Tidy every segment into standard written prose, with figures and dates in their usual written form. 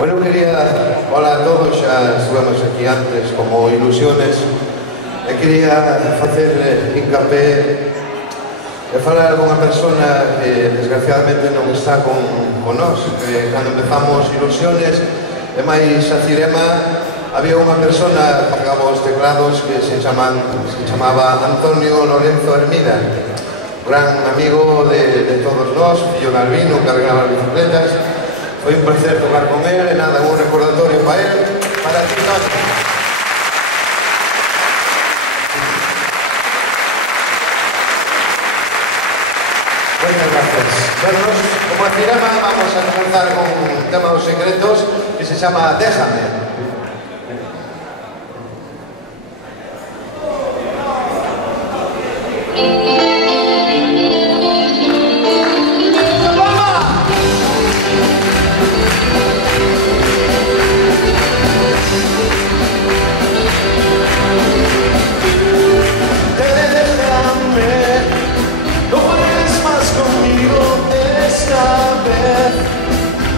Bueno, hola a todos, xa estuvemos aquí antes como Ilusiones e quería facer hincapé e falar dunha persona que desgraciadamente non está con nós. Cando empezamos Ilusiones e máis a Cirema, había unha persona que tocaba os teclados que se chamaba Antonio Lorenzo Hermida, gran amigo de todos nós, fillo de Albino, cargaba as bicicletas. Foi un placer tocar con él, e nada, un recordatorio para él, para ti, Toni. Muchas gracias. Bueno, como a Cirema, vamos a comenzar con un tema de los secretos que se llama Déjame.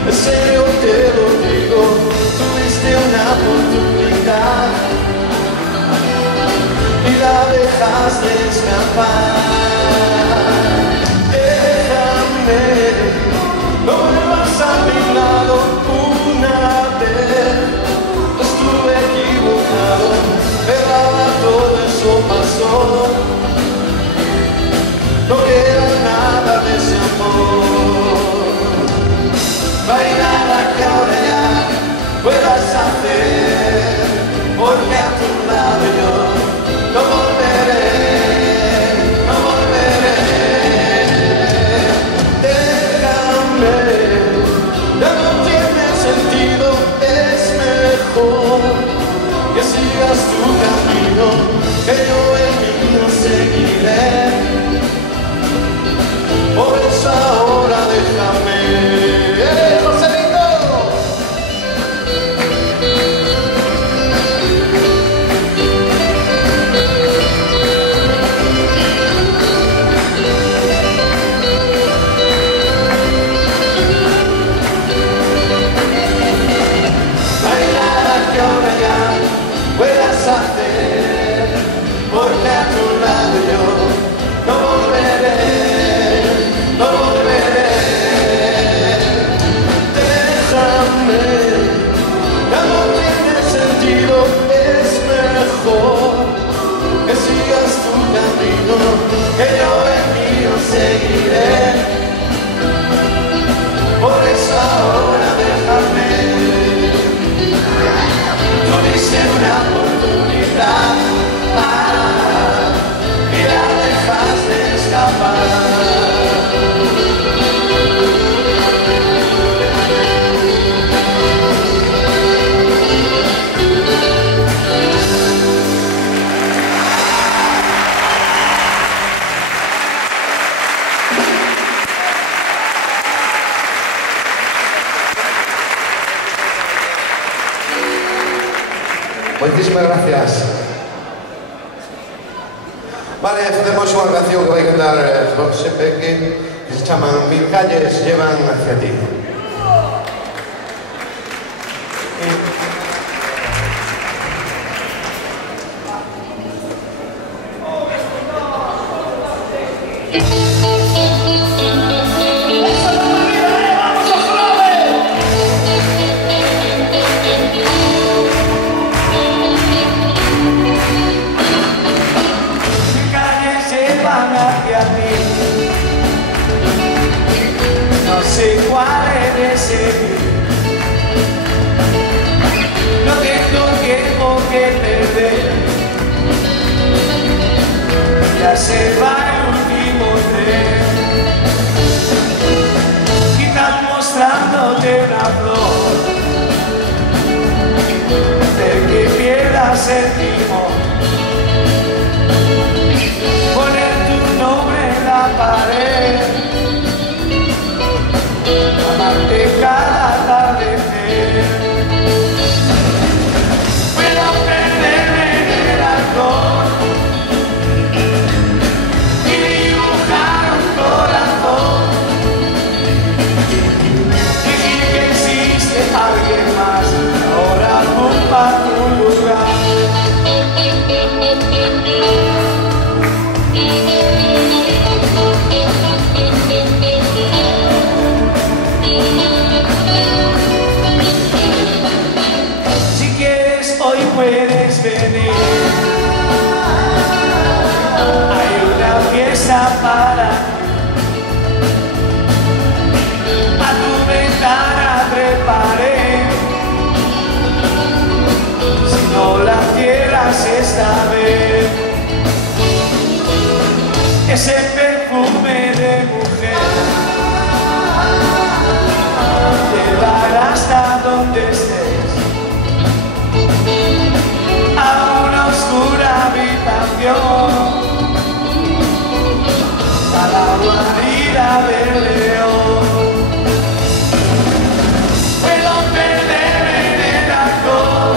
En serio te lo digo, tuviste una oportunidad y la dejaste escapar. Déjame, no vuelvas a mi lado una vez. Estuve equivocado, pero ahora todo eso pasó. No queda nada de ese amor. No hay nada que ahora ya puedas hacer, porque a tu lado yo no volveré, no volveré. Déjame, ya no tiene sentido, es mejor que sigas tu camino, que yo el mío seguiré. Por eso ahora déjame. Porque a tu lado yo no volveré, no volveré. Déjame, ya no tiene sentido, es mejor que sigas tu camino, que yo el mío seguiré. Por eso ahora déjame, tuviste una oportunidad y la dejaste escapar. Muchísimas gracias. Vale, hacemos una canción que va a cantar José Peque, que se llama Mil calles llevan hacia ti. No sé cuál he de seguir, no tengo tiempo que perder, ya se va el último tren, quizás mostrándote una flor, de que pierdas el timón, poner tu nombre en la pared, amarte cada atardecer. Puedo perderme en el alcohol y dibujar un corazón, decir que existe alguien más. ese perfume de mujer, llevar hasta donde estés, a una oscura habitación, a la guarida del león. Puedo perderme en el alcohol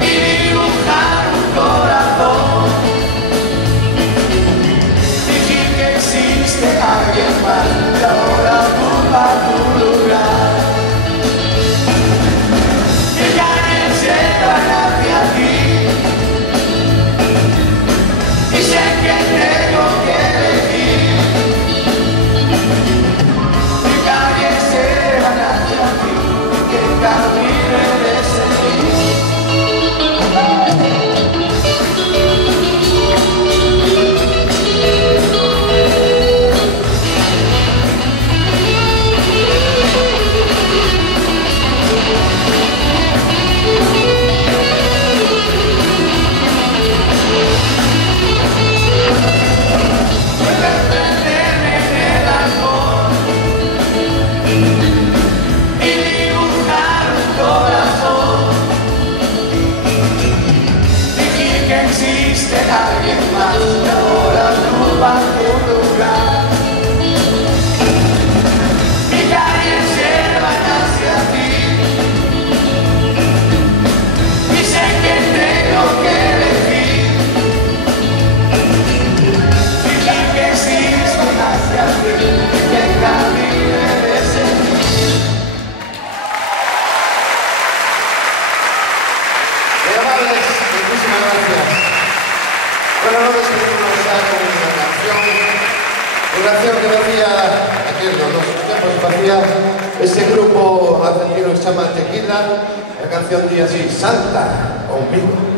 y dibujar un corazón, fingir que existe alguien más que ahora ocupa tu lugar. Que calles llevan hacia ti y sé que tengo que elegir. Que calles llevan hacia ti y que camino he de seguir. Existe alguien más que ahora ocupa tu lugar. Mi calle llevan hacia ti y sé que tengo que elegir. Fingir que existe hacia ti y que camino he de seguir. Muy amables, muchísimas gracias. Bueno, nos despedimos ya con una canción que hacía aquel, los tiempos que hacía ese grupo argentino que se llama Tequila. La canción dice así: Santa conmigo.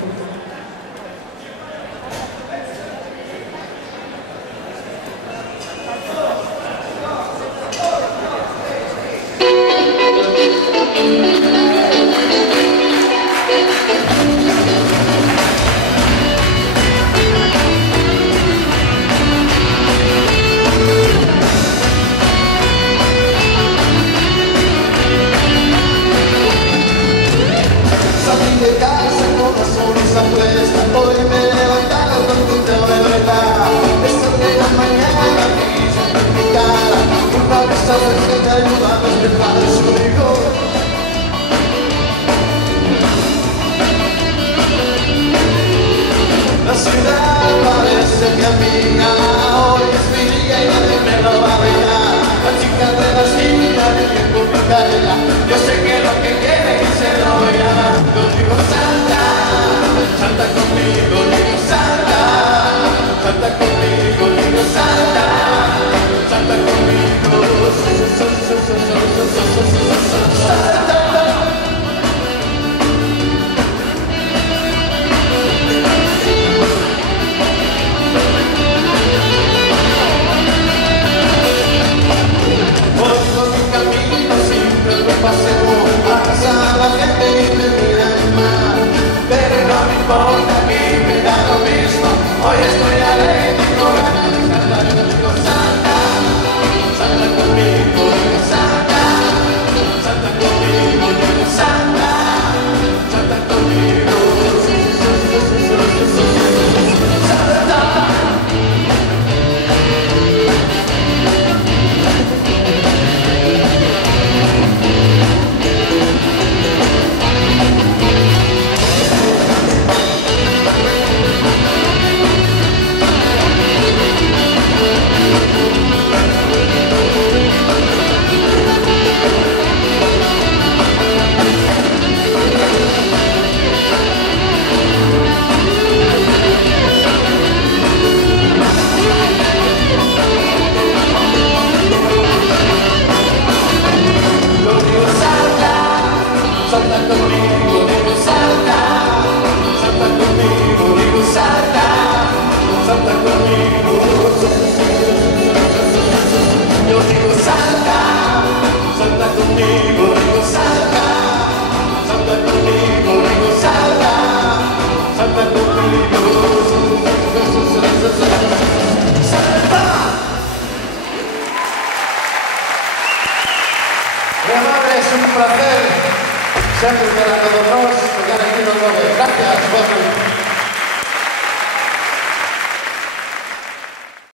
Salí de casa con la sonrisa puesta, hoy me he levantado con tu tono de verdad. Esta de la mañana quise ver mi cara, una brisa que te ayuda a despertar su rigor. La ciudad parece mi amiga, hoy es mi día y nadie me lo va a arruinar. La chica de la esquina del tiempo Micaela, yo sé que lo que quiere y se lo voy a dar. Yo digo Santa, Santa conmigo.